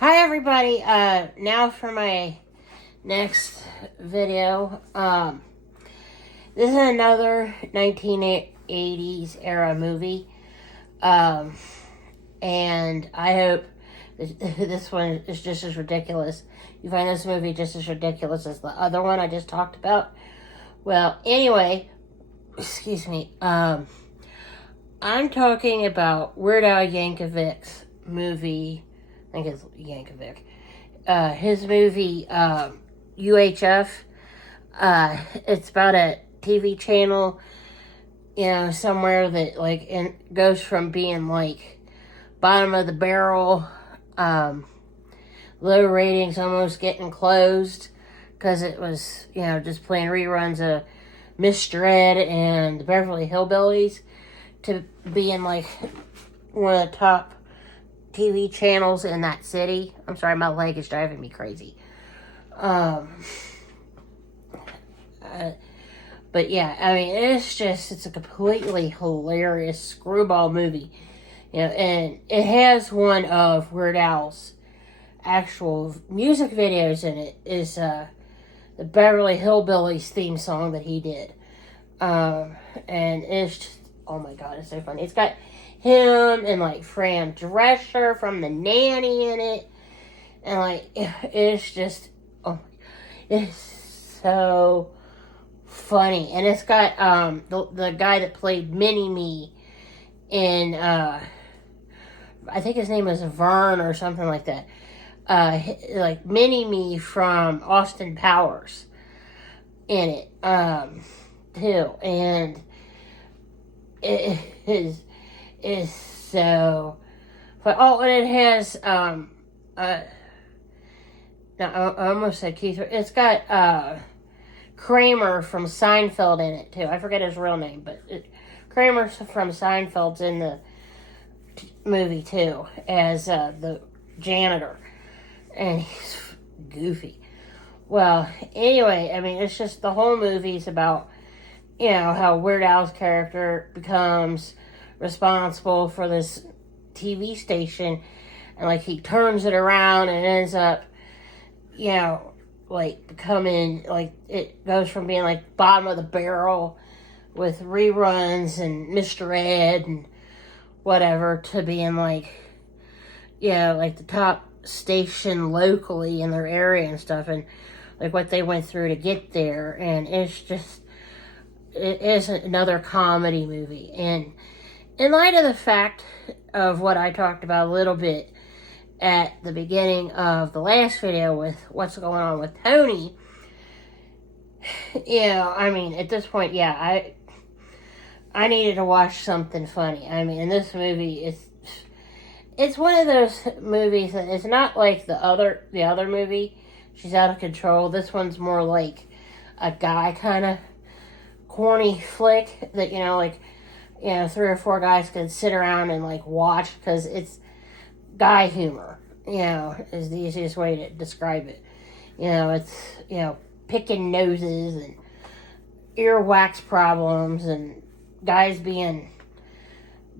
Hi everybody, now for my next video. This is another 1980s era movie. And I hope this one is just as ridiculous. You find this movie just as ridiculous as the other one I just talked about. Well, anyway, excuse me, I'm talking about Weird Al Yankovic's movie. I think it's Yankovic. His movie, UHF. It's about a TV channel, somewhere that, goes from being, bottom of the barrel, low ratings, almost getting closed, because it was, just playing reruns of Mr. Ed and the Beverly Hillbillies, to being, one of the top TV channels in that city. I'm sorry, my leg is driving me crazy. But yeah, I mean, it's a completely hilarious screwball movie. And it has one of Weird Al's actual music videos in it, is the Beverly Hillbillies theme song that he did. And it's just, oh my god, it's so funny. It's got him and Fran Drescher from The Nanny in it, and it's just, oh, it's so funny. And it's got the guy that played Mini-Me in I think his name is Vern or something like that, Mini-Me from Austin Powers in it too, and it is so fun. Oh, and it has no, I almost said Keith. It's got Kramer from Seinfeld in it too. I forget his real name, but Kramer from Seinfeld's in the movie too, as the janitor, and he's goofy. Well, anyway, I mean, it's just the whole movie's about how Weird Al's character becomes responsible for this TV station, and he turns it around and ends up becoming, it goes from being bottom of the barrel with reruns and Mr. Ed and whatever, to being the top station locally in their area and stuff, and what they went through to get there. And it is another comedy movie. And in light of the fact of what I talked about a little bit at the beginning of the last video with what's going on with Tony, I mean, at this point, I needed to watch something funny. I mean, in this movie, it's one of those movies that is not like the other movie, She's Out of Control. This one's more like a guy kind of corny flick that, 3 or 4 guys could sit around and watch, because it's guy humor, is the easiest way to describe it. It's, picking noses and earwax problems and guys being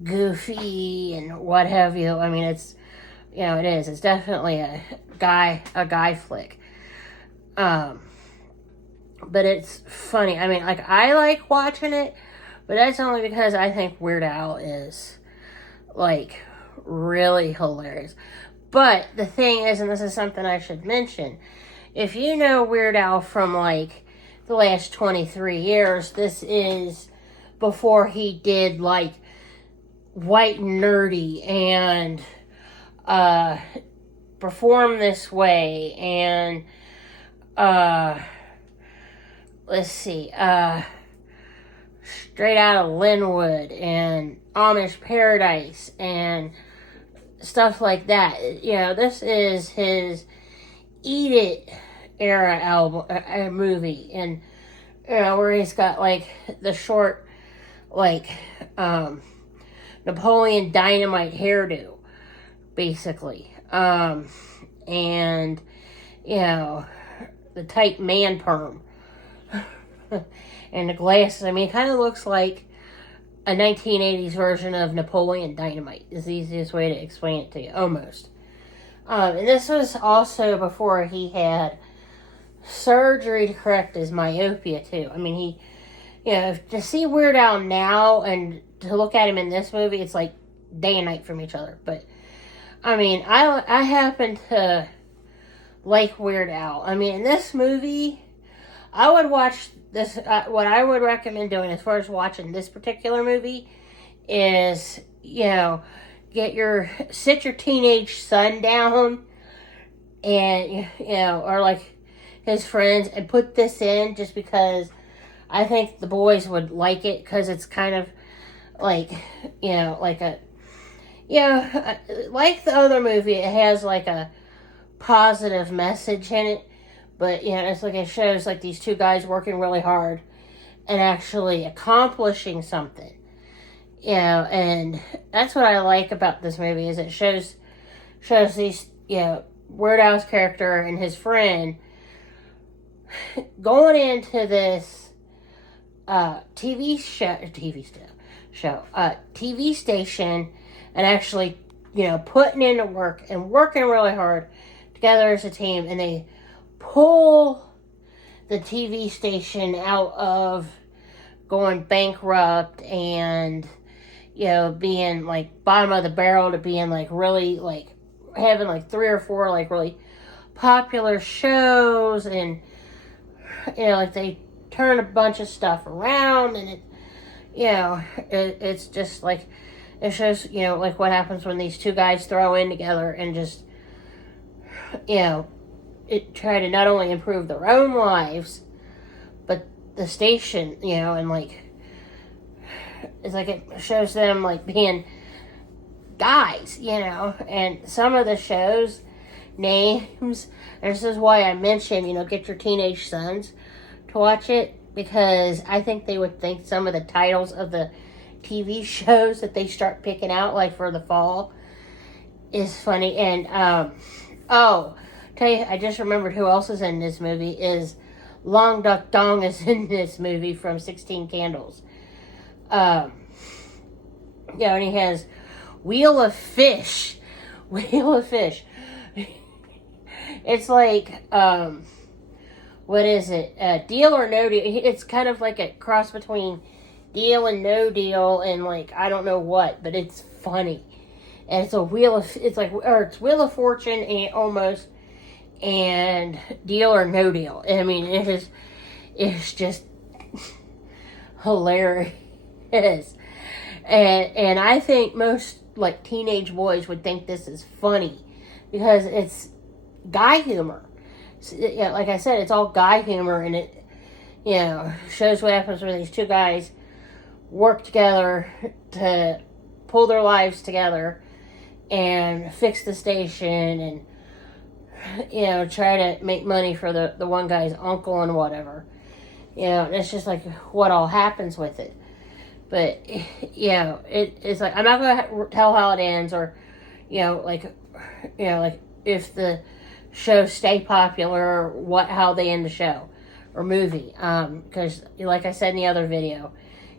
goofy and what have you. I mean, it's, it's definitely a guy flick. But it's funny. I mean, I like watching it, but that's only because I think Weird Al is, really hilarious. But the thing is, and this is something I should mention, if you know Weird Al from, the last 23 years, this is before he did, White and Nerdy and Perform This Way and, let's see, Straight Outta Linwood and Amish Paradise and stuff like that. This is his Eat It era album, movie, and, where he's got, the short, Napoleon Dynamite hairdo, basically. And, the tight man perm. And the glasses. I mean, it kind of looks like a 1980s version of Napoleon Dynamite is the easiest way to explain it to you, almost. And this was also before he had surgery to correct his myopia, too. I mean, to see Weird Al now and to look at him in this movie, it's like day and night from each other. But, I mean, I happen to like Weird Al. I mean, in this movie, I would watch this, what I would recommend doing as far as watching this particular movie is, sit your teenage son down and, or like his friends and put this in just because I think the boys would like it because it's kind of like, like the other movie, it has like a positive message in it, but, it's like it shows like these two guys working really hard and actually accomplishing something. And that's what I like about this movie is it shows these, Weird Al's character and his friend going into this TV station and actually, putting into work and working really hard together as a team, and they pull the TV station out of going bankrupt and being like bottom of the barrel to being like really like having like 3 or 4 like really popular shows, and like they turn a bunch of stuff around, and it's just like it shows like what happens when these two guys throw in together and just try to not only improve their own lives but the station, and like it's like it shows them like being guys, and some of the shows names, and this is why I mentioned, get your teenage sons to watch it, because I think they would think some of the titles of the TV shows that they start picking out like for the fall is funny. And tell you, I just remembered who else is in this movie is Long Duck Dong is in this movie from 16 Candles. And he has Wheel of Fish. It's like, what is it? Deal or No Deal. It's kind of like a cross between Deal and No Deal and like, I don't know what, but it's funny. And it's Wheel of Fortune and almost, and Deal or No Deal. I mean, it's just hilarious. And I think most like teenage boys would think this is funny because it's guy humor. So, like I said, it's all guy humor, and it shows what happens when these two guys work together to pull their lives together and fix the station and try to make money for the one guy's uncle and whatever. And it's just like what all happens with it. But, it's like, I'm not going to tell how it ends or, like if the show stay popular, how they end the show or movie. Because, like I said in the other video,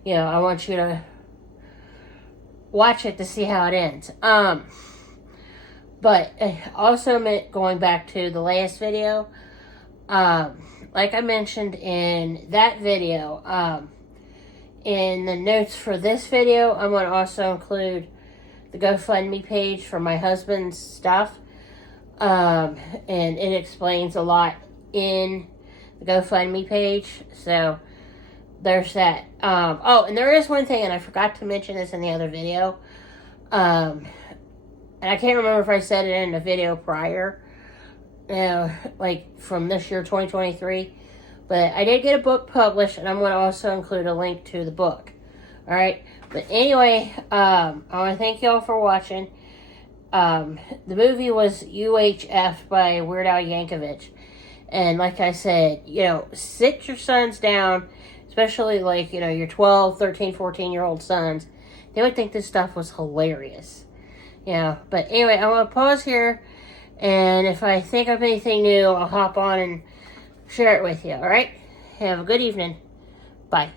I want you to watch it to see how it ends. But also going back to the last video, like I mentioned in that video, in the notes for this video, I'm going to also include the GoFundMe page for my husband's stuff. And it explains a lot in the GoFundMe page. So there's that. And there is one thing, and I forgot to mention this in the other video. And I can't remember if I said it in a video prior, like from this year, 2023. But I did get a book published, and I'm going to also include a link to the book. All right. But anyway, I want to thank y'all for watching. The movie was UHF by Weird Al Yankovic. And like I said, sit your sons down, especially like, your 12, 13, 14-year-old sons. They would think this stuff was hilarious. But anyway, I'm going to pause here. And if I think of anything new, I'll hop on and share it with you, all right? Have a good evening. Bye.